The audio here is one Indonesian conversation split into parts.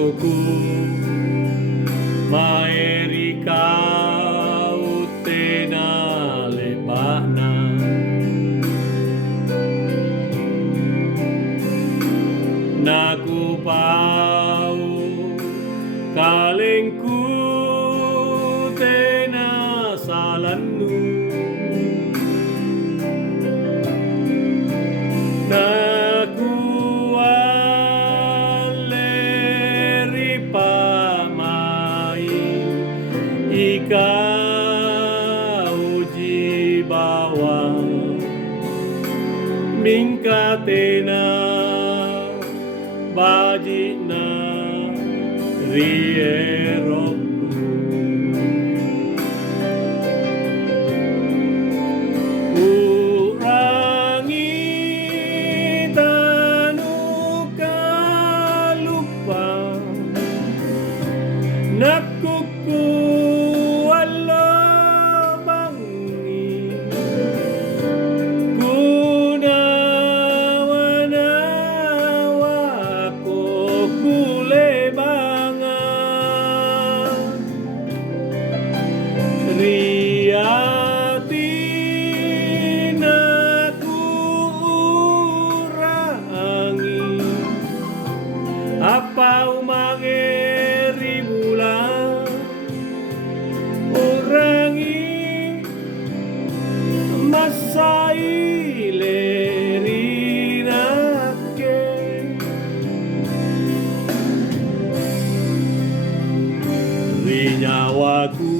Nuku maeri kau tena lepana naku pau kalengku tena salannu naku aleri pamai ika uji bawa mingkatena bajina rierokku urangi tanuka lupa nakuku wala bangi Riati naku urangi apa umange ribulan urangi masai lerinake rinyawaku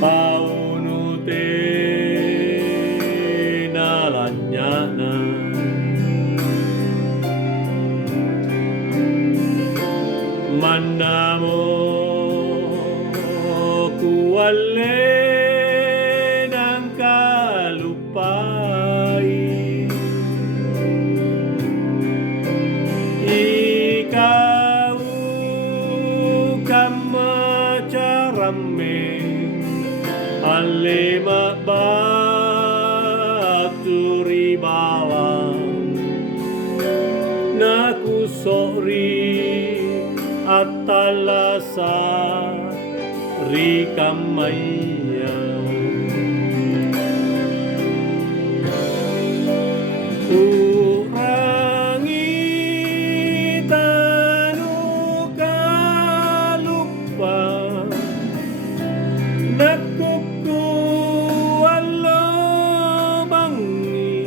paunu tena lanyana manamo kuwale nang kalupai ikaw kamacarame alima baturi bawang naku sori atalasa rikamaya urangi tanuka lupa nakuku wala bangi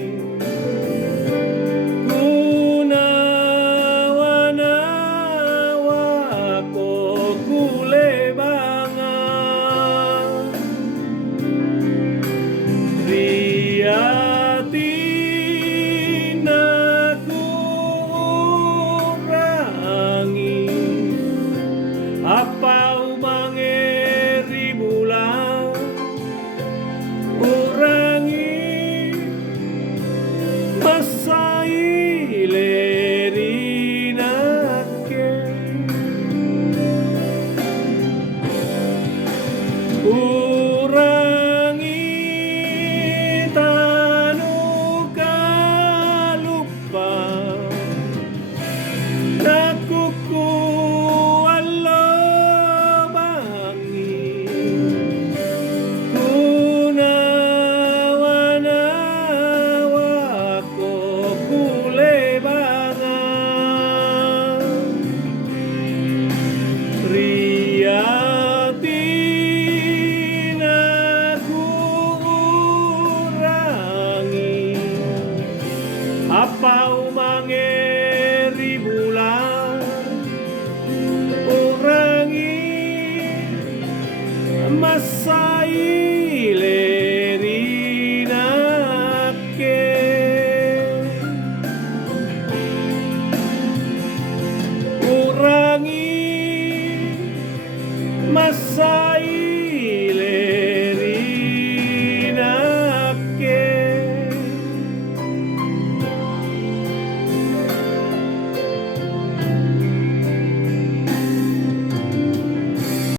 kunawana wako kulebangan riati naku urangi apa umange ribulan urangi masai lerinake urangi tanuka lupa nakuku wala bangi kunawana wako kulebangan riati naku urangi apa umange ribulan urangi masai lerinake urangi masai